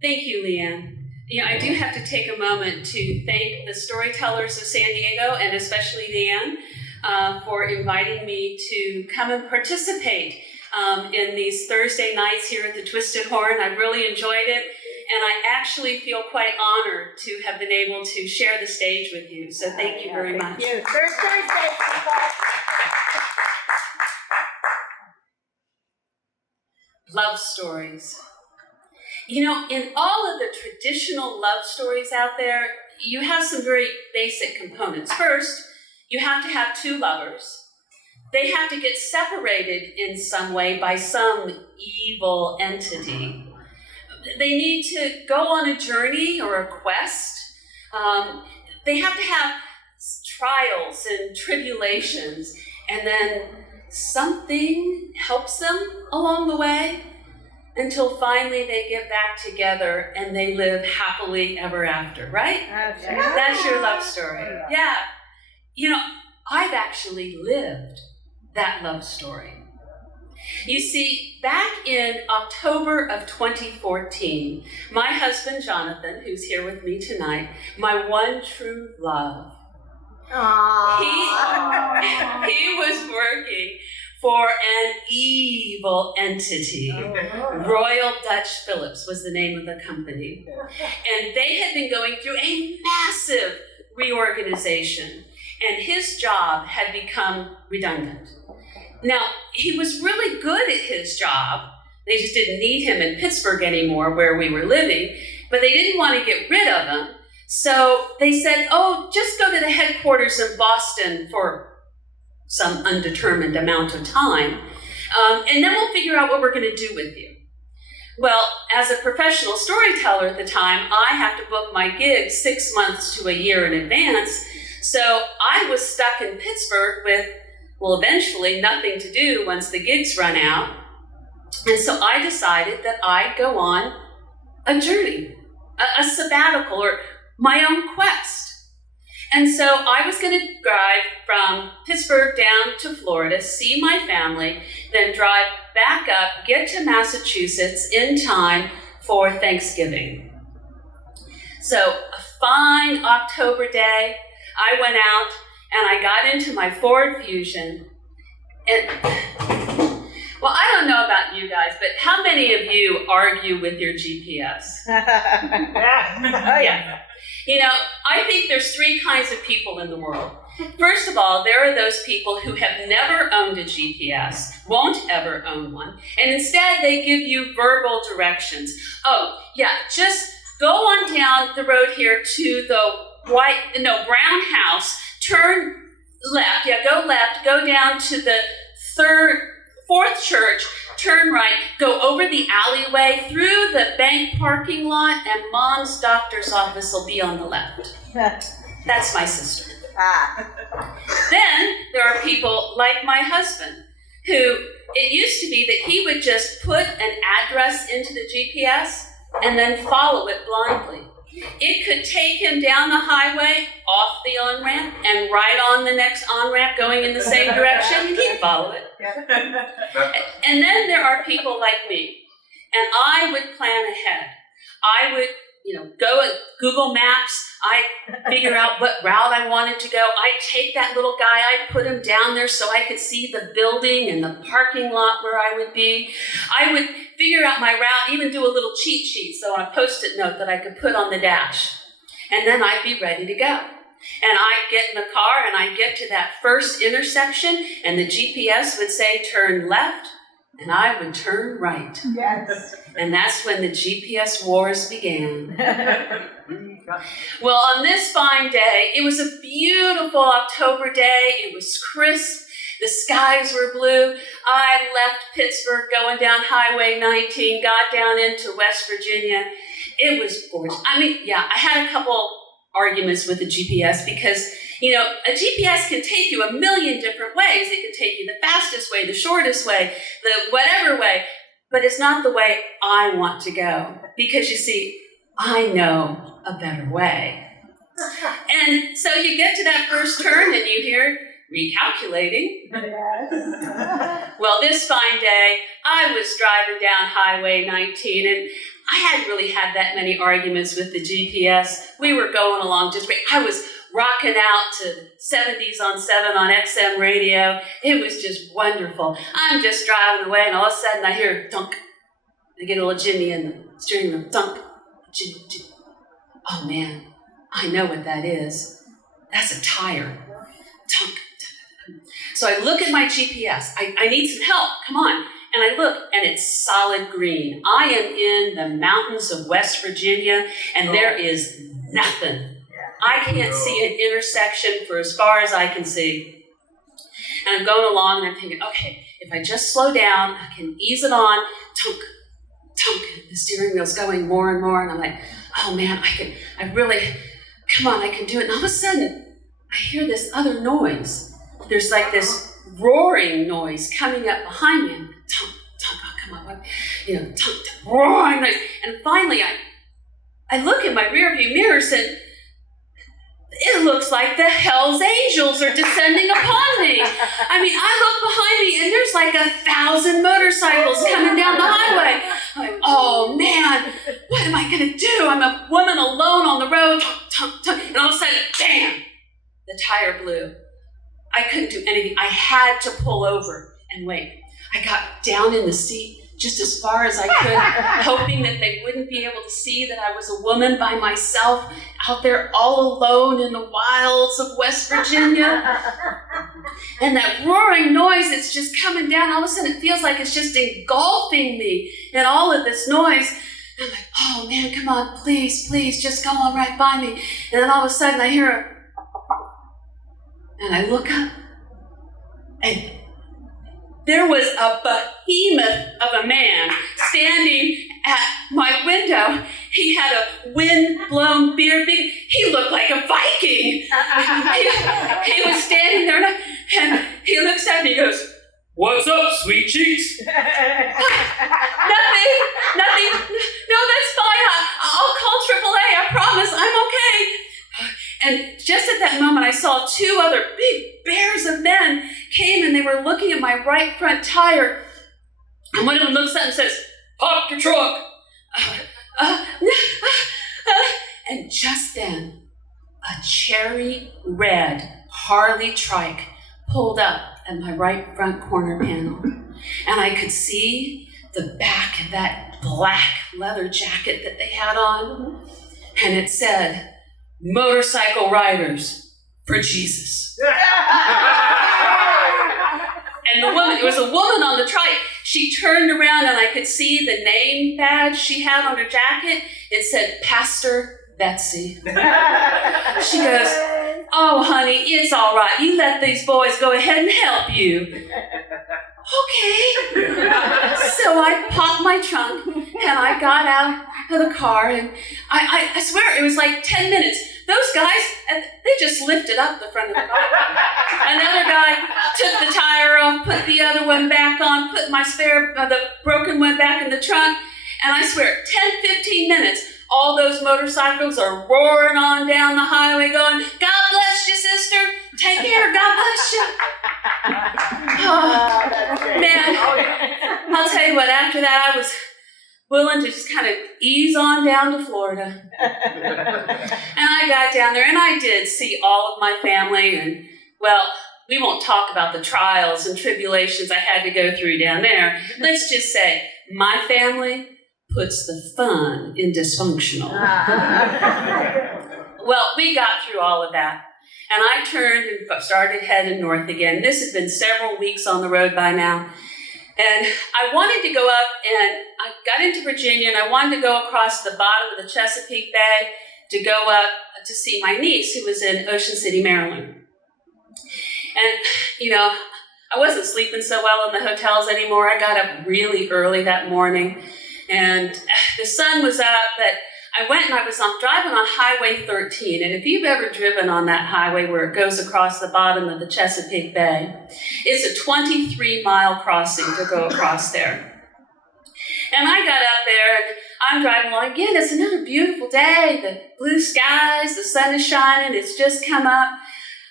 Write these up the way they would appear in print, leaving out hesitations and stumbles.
Thank you, Leanne. I do have to take a moment to thank the storytellers of San Diego, and especially Leanne, for inviting me to come and participate in these Thursday nights here at the Twisted Horn. I've really enjoyed it, and I actually feel quite honored to have been able to share the stage with you. So thank you very much. Thank you. Thursday, Love stories. In all of the traditional love stories out there, you have some very basic components. First, you have to have two lovers. They have to get separated in some way by some evil entity. They need to go on a journey or a quest. They have to have trials and tribulations, and then something helps them along the way until finally they get back together and they live happily ever after, right? Okay. That's your love story. Yeah. I've actually lived that love story. You see, back in October of 2014, my husband, Jonathan, who's here with me tonight, my one true love, he was working for an evil entity. Royal Dutch Phillips was the name of the company. And they had been going through a massive reorganization, and his job had become redundant. Now, he was really good at his job. They just didn't need him in Pittsburgh anymore, where we were living, but they didn't want to get rid of him. So they said, just go to the headquarters in Boston for some undetermined amount of time, and then we'll figure out what we're going to do with you. Well, as a professional storyteller at the time, I have to book my gigs 6 months to a year in advance, so I was stuck in Pittsburgh with, eventually nothing to do once the gigs run out, and so I decided that I'd go on a journey, a sabbatical, or my own quest. And so I was going to drive from Pittsburgh down to Florida, see my family, then drive back up, get to Massachusetts in time for Thanksgiving. So a fine October day, I went out and I got into my Ford Fusion. And, I don't know about you guys, but how many of you argue with your GPS? Yeah. I think there's three kinds of people in the world. First of all, there are those people who have never owned a GPS, won't ever own one, and instead they give you verbal directions. Just go on down the road here to the brown house, turn left, go left, go down to the fourth church, turn right, go over the alleyway, through the bank parking lot, and Mom's doctor's office will be on the left. That's my sister. Then there are people like my husband, who it used to be that he would just put an address into the GPS and then follow it blindly. It could take him down the highway, off the on-ramp, and right on the next on-ramp going in the same direction, and he'd follow it. And then there are people like me, and I would plan ahead. I would, go at Google Maps. I'd figure out what route I wanted to go. I'd take that little guy, I'd put him down there so I could see the building and the parking lot where I would be. I would figure out my route, even do a little cheat sheet, so on a Post-it note that I could put on the dash. And then I'd be ready to go. And I'd get in the car and I'd get to that first intersection and the GPS would say, turn left, and I would turn right. Yes. And that's when the GPS wars began. Well, on this fine day, it was a beautiful October day. It was crisp. The skies were blue. I left Pittsburgh going down Highway 19, got down into West Virginia. It was gorgeous. I had a couple arguments with the GPS because, a GPS can take you a million different ways. It can take you the fastest way, the shortest way, the whatever way, but it's not the way I want to go because, you see, I know a better way. And so you get to that first turn and you hear recalculating. Yes. Well, this fine day, I was driving down Highway 19 and I hadn't really had that many arguments with the GPS. We were going along just great. I was rocking out to 70s on 7 on XM radio. It was just wonderful. I'm just driving away, and all of a sudden I hear a dunk. I get a little Jimmy in the steering wheel. Dunk. Jimmy. Oh, man. I know what that is. That's a tire. Dunk. So I look at my GPS. I need some help. Come on. And I look, and it's solid green. I am in the mountains of West Virginia, and there is nothing. I can't see an intersection for as far as I can see. And I'm going along, and I'm thinking, okay, if I just slow down, I can ease it on. Tunk, tunk. The steering wheel's going more and more, and I'm like, oh man, I can do it. And all of a sudden, I hear this other noise. There's like this roaring noise coming up behind me. And tunk, tunk, oh, come on, tunk, tunk, roaring noise. And finally, I look in my rearview mirrors, and it looks like the Hell's Angels are descending upon me. I mean, I look behind me, and there's like 1,000 motorcycles coming down the highway. I'm like, oh man, what am I gonna do? I'm a woman alone on the road, and all of a sudden, bam, the tire blew. I couldn't do anything. I had to pull over and wait. I got down in the seat just as far as I could, hoping that they wouldn't be able to see that I was a woman by myself out there all alone in the wilds of West Virginia. And that roaring noise that's just coming down, all of a sudden it feels like it's just engulfing me in all of this noise. And I'm like, oh man, come on, please, just go on right by me. And then all of a sudden I hear and I look up, and there was a behemoth of a man standing at my window. He had a wind-blown beard. He looked like a Viking. He was standing there, and he looks at me and goes, "What's up, sweet cheeks?" Nothing. No, that's fine. I'll call AAA. I promise. I'm okay. And just at that moment, I saw 2 other big bears of men came, and they were looking at my right front tire. And one of them looks up and says, "Park your truck." And just then, a cherry red Harley trike pulled up at my right front corner panel. And I could see the back of that black leather jacket that they had on. And it said, "Motorcycle riders for Jesus." And it was a woman on the trike. She turned around, and I could see the name badge she had on her jacket. It said, "Pastor Betsy." She goes, "Oh, honey, it's all right. You let these boys go ahead and help you." Okay. So I popped my trunk, and I got out of the car, and I swear it was like 10 minutes. Those guys, they just lifted up the front of the car. Another guy took the tire off, put the other one back on, put my the broken one back in the trunk, and I swear, 10, 15 minutes, all those motorcycles are roaring on down the highway going, "God bless you, sister. Take care. God bless you." Oh, man. I'll tell you what, after that, I was willing to just kind of ease on down to Florida. And I got down there, and I did see all of my family. And, well, we won't talk about the trials and tribulations I had to go through down there. Let's just say my family puts the fun in dysfunctional. Well, we got through all of that. And I turned and started heading north again. This had been several weeks on the road by now. And I wanted to go up, and I got into Virginia, and I wanted to go across the bottom of the Chesapeake Bay to go up to see my niece, who was in Ocean City, Maryland. And, I wasn't sleeping so well in the hotels anymore. I got up really early that morning, and the sun was up, but I went and I was driving on Highway 13, and if you've ever driven on that highway where it goes across the bottom of the Chesapeake Bay, it's a 23-mile crossing to go across there. And I got up there, and I'm driving along. Again, it's another beautiful day, the blue skies, the sun is shining, it's just come up.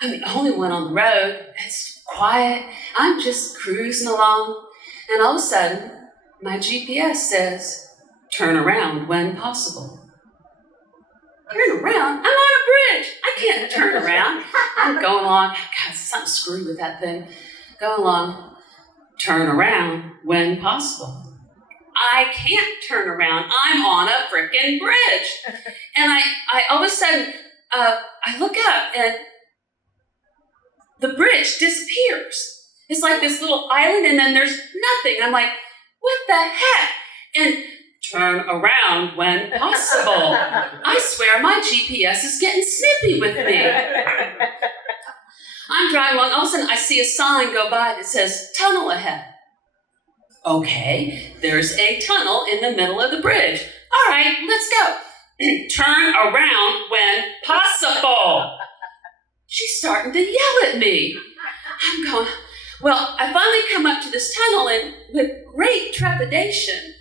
I'm the only one on the road. It's quiet. I'm just cruising along, and all of a sudden, my GPS says, Turn around when possible. Turn around? I'm on a bridge. I can't turn around. I'm going along. God, something screwy with that thing. Go along. Turn around when possible. I can't turn around. I'm on a frickin' bridge. And I all of a sudden, I look up and the bridge disappears. It's like this little island and then there's nothing. I'm like, what the heck? And turn around when possible. I swear my GPS is getting snippy with me. I'm driving along. All of a sudden, I see a sign go by that says, tunnel ahead. Okay, there's a tunnel in the middle of the bridge. All right, let's go. Turn around when possible. She's starting to yell at me. I'm going, well, I finally come up to this tunnel and with great trepidation,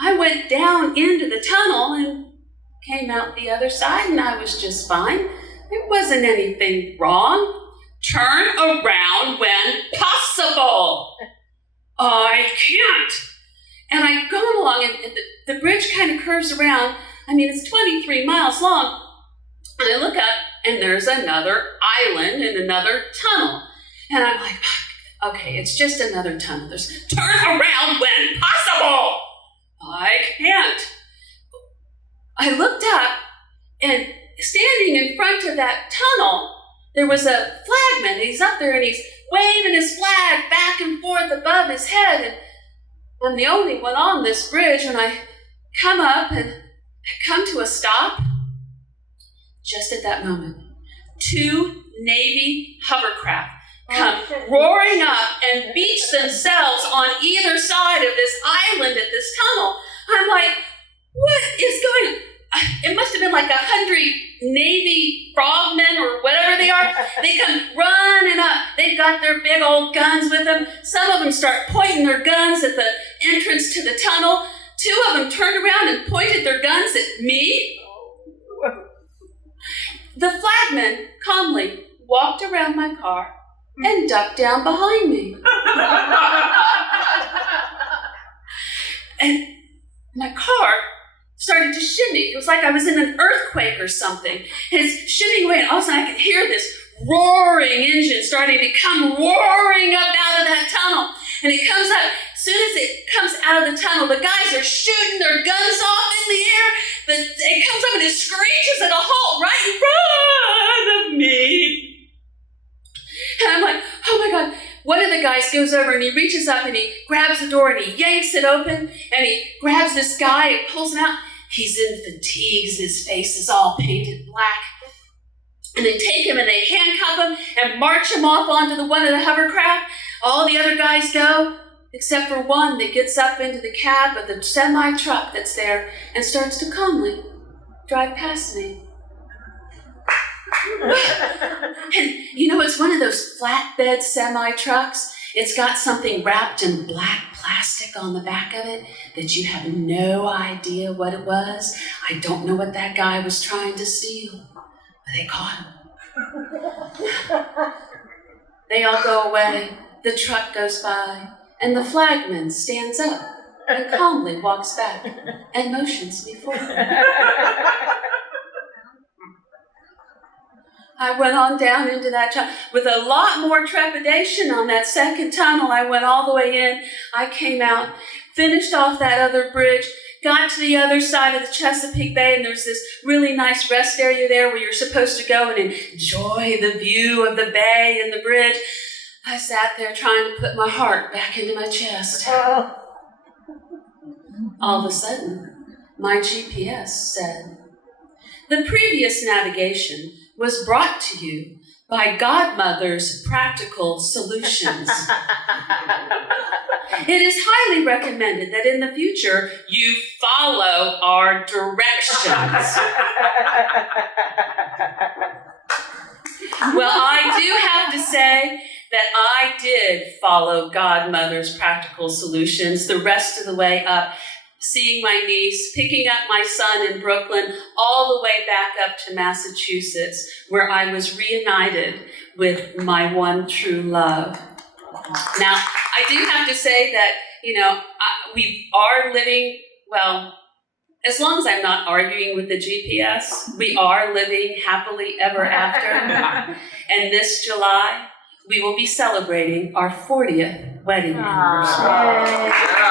I went down into the tunnel and came out the other side and I was just fine. There wasn't anything wrong. Turn around when possible. I can't. And I go along and the bridge kind of curves around. I mean, it's 23 miles long. And I look up and there's another island and another tunnel. And I'm like, okay, it's just another tunnel. There's turn around when possible. I can't. I looked up and standing in front of that tunnel, there was a flagman. He's up there and he's waving his flag back and forth above his head. And I'm the only one on this bridge. And I come up and I come to a stop. Just at that moment, 2 Navy hovercraft come roaring up and beach themselves on either side of this island at this tunnel. I'm like, what is going on? It must have been like 100 Navy frogmen or whatever they are. They come running up. They've got their big old guns with them. Some of them start pointing their guns at the entrance to the tunnel. 2 of them turned around and pointed their guns at me. The flagman calmly walked around my car and ducked down behind me. And my car started to shimmy. It was like I was in an earthquake or something. And it's shimmying away, and all of a sudden I could hear this roaring engine starting to come roaring up out of that tunnel. And it comes up. As soon as it comes out of the tunnel, the guys are shooting their guns off in the air. But it comes up and it screeches at a halt right in front of me. And I'm like, oh my God. One of the guys goes over and he reaches up and he grabs the door and he yanks it open and he grabs this guy and pulls him out. He's in fatigues. His face is all painted black. And they take him and they handcuff him and march him off onto one of the hovercraft. All the other guys go, except for one that gets up into the cab of the semi-truck that's there and starts to calmly drive past me. And you know, it's one of those flatbed semi-trucks. It's got something wrapped in black plastic on the back of it that you have no idea what it was. I don't know what that guy was trying to steal, but they caught him. They all go away. The truck goes by, and the flagman stands up and calmly walks back and motions me forward. I went on down into that tunnel with a lot more trepidation on that second tunnel. I went all the way in. I came out, finished off that other bridge, got to the other side of the Chesapeake Bay, and there's this really nice rest area there where you're supposed to go and enjoy the view of the bay and the bridge. I sat there trying to put my heart back into my chest. All of a sudden, my GPS said, "The previous navigation was brought to you by Godmother's Practical Solutions. It is highly recommended that in the future you follow our directions." Well, I do have to say that I did follow Godmother's Practical Solutions the rest of the way up, seeing my niece, picking up my son in Brooklyn, all the way back up to Massachusetts, where I was reunited with my one true love. Now, I do have to say that, we are living, well, as long as I'm not arguing with the GPS, we are living happily ever after. And this July, we will be celebrating our 40th wedding anniversary.